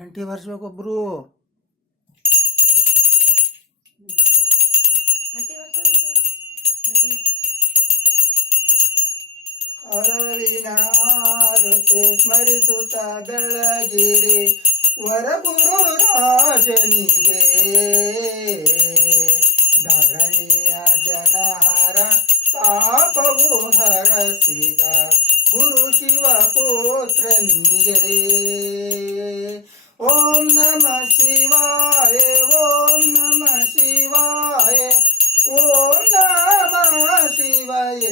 ಗಂಟೆ ಬರ್ಸ್ಬೇಕೊಬ್ರು. ಅರವಿನ ಆರತಿ ಸ್ಮರಿಸುತ್ತ ಬೆಳಗಿರಿ ವರಗುರು ರಾಜನಿಗೆ, ಧರಣಿಯ ಜನಹರ ಪಾಪವು ಹರಸಿದ ಗುರು ಶಿವ ಪುತ್ರನಿಗೆ. ಓಂ ನಮ ಶಿವಾಯ, ಓಂ ನಮ ಶಿವಾಯ, ಓಂ ನಮ ಶಿವಾಯ,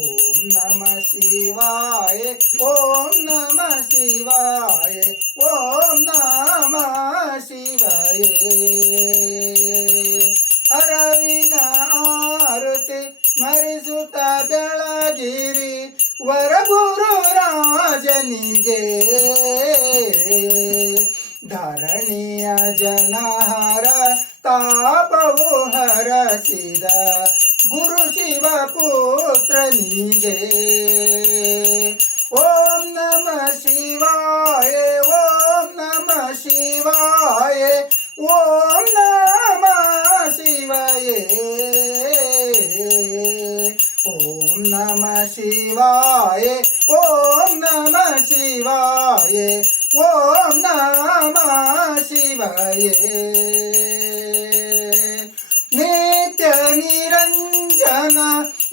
ಓಂ ನಮ ಶಿವಾಯ, ಓಂ ನಮ ಶಿವಾಯ, ಓಂ ನಮ ಶಿವಾಯ. ಅರವಿನ ಆರತಿ ಸ್ಮರಿಸುತ್ತ ಬೆಳಗಿರಿ ವರಗುರು ರಾಜನಿಗೆ, ಧರಣಿಯ ಜನಹರ ತಾಪವು ಹರಸಿದ ಗುರು ಶಿವ ಪುತ್ರನಿಗೆ. ಓಂ ನಮ ಶಿವಾಯ, ಓಂ ನಮ ಶಿವಾಯ, ಓಂ ನಮ ಶಿವಾಯ, ಓಂ ನಮ ಶಿವಾಯ, ಓಂ ನಮ ಶಿವಾಯ, ಓಂ ನಮ ಶಿವಾಯ. ನಿತ್ಯ ನಿರಂಜನ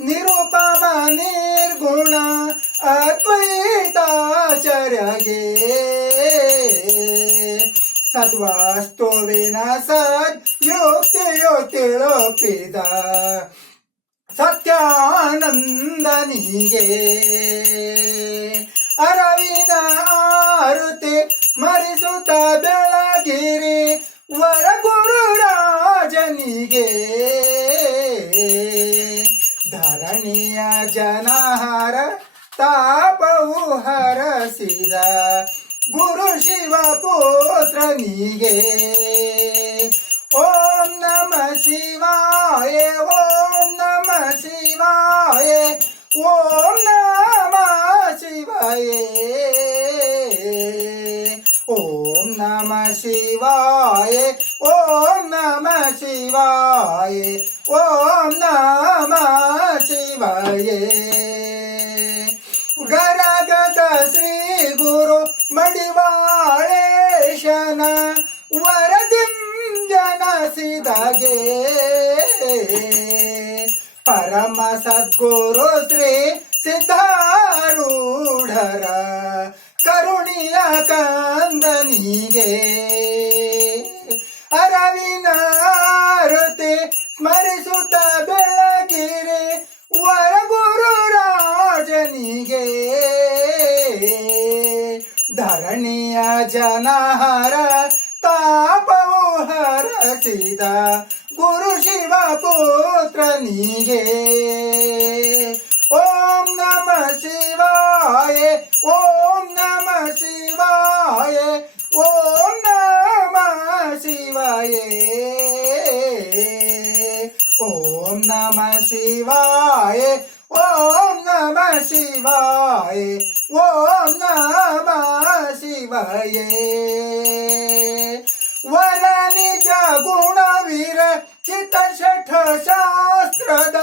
ನಿರುಪಮ ನಿರ್ಗುಣ ಅದ್ವೈತಾಚರ್ಯಗೆ, ಸದ್ವಾಸ್ತುವಿನ ಸದ್ಯುಕ್ತಿಯು ತಿಳುಪಿದ ಸತ್ಯಾನಂದನಿಗೆ, ಅರವಿನ ಆರತಿ ಸ್ಮರಿಸುತ್ತ ಬೆಳಗಿರಿ ವರಗುರು ರಾಜನಿಗೆ, ಧರಣಿಯ ಜನಹರ ತಾಪವು ಹರಸಿದ ಗುರು ಶಿವ ಪುತ್ರನಿಗೆ. ಓಂ ನಮ ಶಿವಾಯ, ಓಂ ನಮ ಶಿವಾಯ, ಓಂ ನಮ ಶಿವಾಯ, ಓಂ ನಮ ಶಿವಾಯ, ಓಂ ನಮ ಶಿವಾಯ, ಓಂ ನಮ ಶಿವಾಯ. ಗರಗದ ಶ್ರೀ ಗುರು ಮಡಿವಾಳೇಶನ ವರದಿಂ ಜನಸಿದಗೆ, ಪರಮ ಸದ್ಗುರು ಶ್ರೀ ಸಿದ್ಧಾರೂಢರ ಕರುಣಿಯ ಕಂದನಿಗೆ, ಅರವಿನ ಆರತಿ ಸ್ಮರಿಸುತ್ತ ಬೆಳಗಿರಿ ವರಗುರು ರಾಜನಿಗೆ, ಧರಣಿಯ ಜನಹರ ತಾಪವು ಹರಸಿದ ಗುರು ಶಿವ ಪುತ್ರನಿಗೆ. ಓಂ ನಮ ಶಿವಾಯ, ಓಂ ನಮ ಶಿವಾಯ, ಓಂ ನಮ ಶಿವಾಯ, ಓಂ ನಮ ಶಿವಾಯ, ಓಂ ನಮ ಶಿವಾಯ, ಓಂ ನಮ ಶಿವಾಯ. ವರ ನಿಜ ಗುಣವೀರ ಚಿತ್ತ ಶಠ ಶಾಸ್ತ್ರದ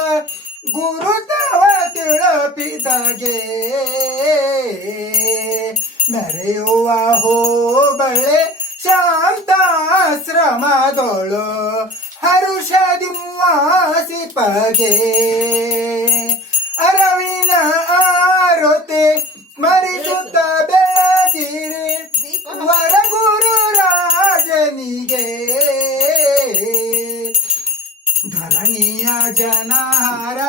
ಗುರುತವ ತಿಳಪಿದಗೆ, ಮೆರೆಯುವ ಹೋಬಳೆ ಶಾಂತಾಶ್ರಮದೊಳು ಹರುಷದಿಂ ವಾಸಿಪಗೆ, ಅರವಿನ ಆರತಿ ಸ್ಮರಿಸುತ್ತ ಬೆಳಗಿರಿ ವರಗುರು ರಾಜನಿಗೆ, ಧರಣಿಯ ಜನಹರ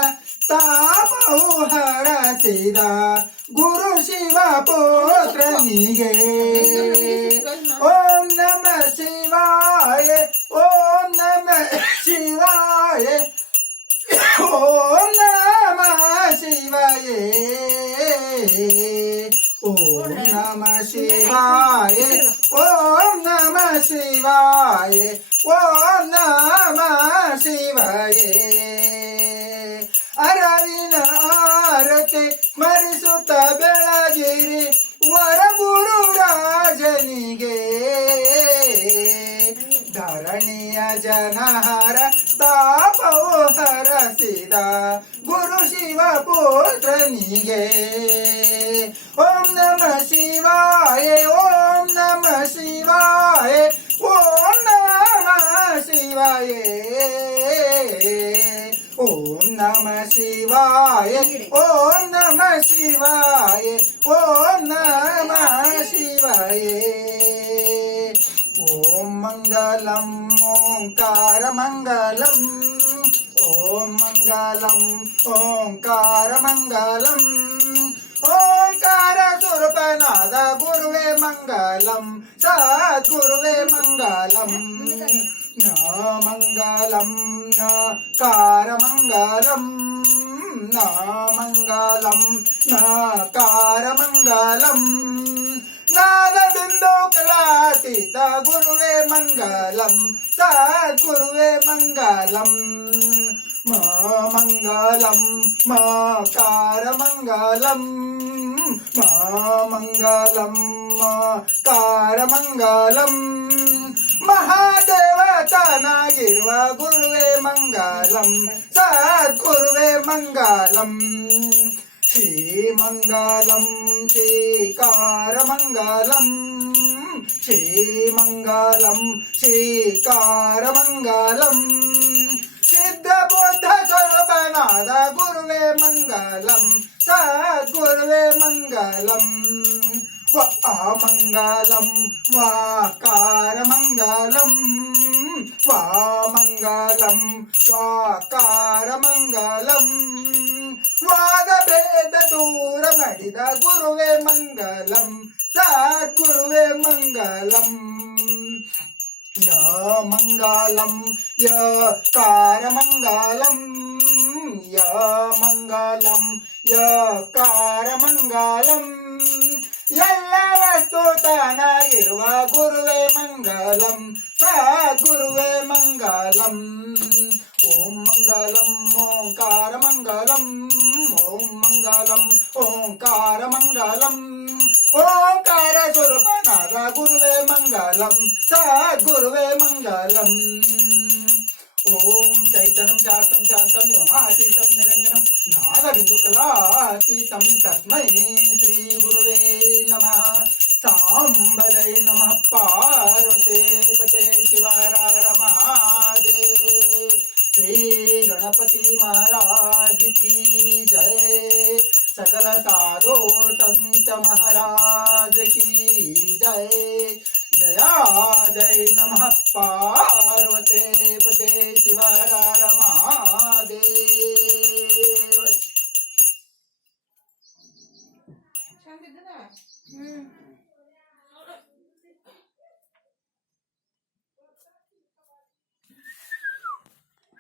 ತಾಪವು ಹರಸಿದ ಗುರು ಶಿವ ಪುತ್ರನಿಗೆ. ಓಂ ನಮ ಶಿವಾಯ, ಓಂ ನಮ ಶಿವಾಯ, ಓಂ ನಮ ಶಿವಾಯ, ಓಂ ನಮ ಶಿವಾಯ, ಓಂ ನಮ ಶಿವಾಯ, ಓಂ ನಮ ಶಿವಾಯ. ಅರವಿನ ಆರತಿ ಸ್ಮರಿಸುತ್ತ ಬೆಳಗಿರಿ ವರಗುರು ಜನಹರ ತಾಪವು ಹರಸಿದ ಗುರು ಶಿವ ಪುತ್ರನಿಗೆ ಓಂ ನಮ ಶಿವಾಯ ಓಂ ನಮ ಶಿವಾಯ ಓಂ ನಮ ಶಿವಾಯ ಓಂ ನಮ ಶಿವಾಯ ಓಂ ನಮ ಶಿವಾಯ ಓಂ ನಮ ಶಿವಾಯ ಓಂ ಮಂಗಲಂ ಓಂಕಾರ ಮಂಗಲಂ ಓಂ ಮಂಗಲಂ ಓಂಕಾರ ಮಂಗಲಂ ಓಂಕಾರ ಸ್ವರೂಪನಾದ ಗುರುವೇ ಮಂಗಲಂ ಸದ್ಗುರುವೇ ಮಂಗಲಂ ನ ಮಂಗಲಂ ನ ಕಾರ ಮಂಗಲಂ ನ ಮಂಗಲಂ ನ ಕಾರ ಮಂಗಲಂ ನಾದಬಿಂದು ಕಲಾತೀತ ಗುರುವೇ ಮಂಗಲಂ ಸದ್ಗುರುವೇ ಮಂಗಲಂ ಮ ಮಂಗಲಂ ಮ ಕಾರ ಮಂಗಲಂ ಮ ಮಂಗಲಂ ಮ ಕಾರ ಮಂಗಲಂ ಮಹಾದೇವತನಾಗಿರುವ ಗುರುವೇ ಮಂಗಲಂ ಸದ್ಗುರುವೇ ಮಂಗಲಂ ಶ್ರೀಮಂಗಲಂ ಶ್ರೀಕಾರಮಂಗಲಂ ಶ್ರೀಮಂಗಲಂ ಶ್ರೀಕಾರಮಂಗಲಂ ಸಿದ್ಧ ಬುದ್ಧ ಸ್ವರೂಪನಾದ ಗುರುವೇ ಮಂಗಲಂ ಸದ್ಗುರುವೇ ಮಂಗಲಂ ವ ಮಂಗಲಂ ವಾಕಾರಮಂಗಲಂ ವಾಮಂಗಲಂ ವಾಕಾರಮಂಗಲಂ ವಾದ ಭೇದ ದೂರ ಮಾಡಿದ ಗುರುವೇ ಮಂಗಲಂ ಸದ್ಗುರುವೇ ಮಂಗಲಂ ಯ ಮಂಗಲಂ ಯ ಕಾರಮಂಗಲಂ ಯ ಮಂಗಲಂ ಯ ಕಾರಮಂಗಲಂ ಎಲ್ಲ ವಸ್ತು ತಾನಾಗಿರುವ ಗುರುವೇ ಮಂಗಲಂ ಸದ್ಗುರುವೇ ಮಂಗಲಂ ಓಂ ಮಂಗಲಂ ಓಂಕಾರ ಮಂಗಲಂ ಓಂ ಮಂಗಲಂ ಓಂಕಾರ ಮಂಗಲಂ ಓಂಕಾರ ಸ್ವರೂಪನಾದ ಗುರುವೇ ಮಂಗಲಂ ಸದ್ಗುರುವೇ ಮಂಗಲಂ ಓಂ ಚೈತನ್ಯಂ ಶಾಸ್ತ್ರಂ ಶಾಂತಂ ಯೋಮಾತೀತಂ ನಿರಂಜನಂ ನಾದಬಿಂದು ಕಲಾತೀತಂ ತಸ್ಮೈ ಶ್ರೀ ಗುರುವೇ ನಮಃ ಸಾಂಬವೈ ನಮಃ ಪಾರ್ವತೇ ಪತೆ ಶಿವರಾರ ಮಹಾದೇವ श्री गणपति महाराज की जय सकल साधो संत महाराज की जय जया जय नमः पार्वते पते शिवरार महादेव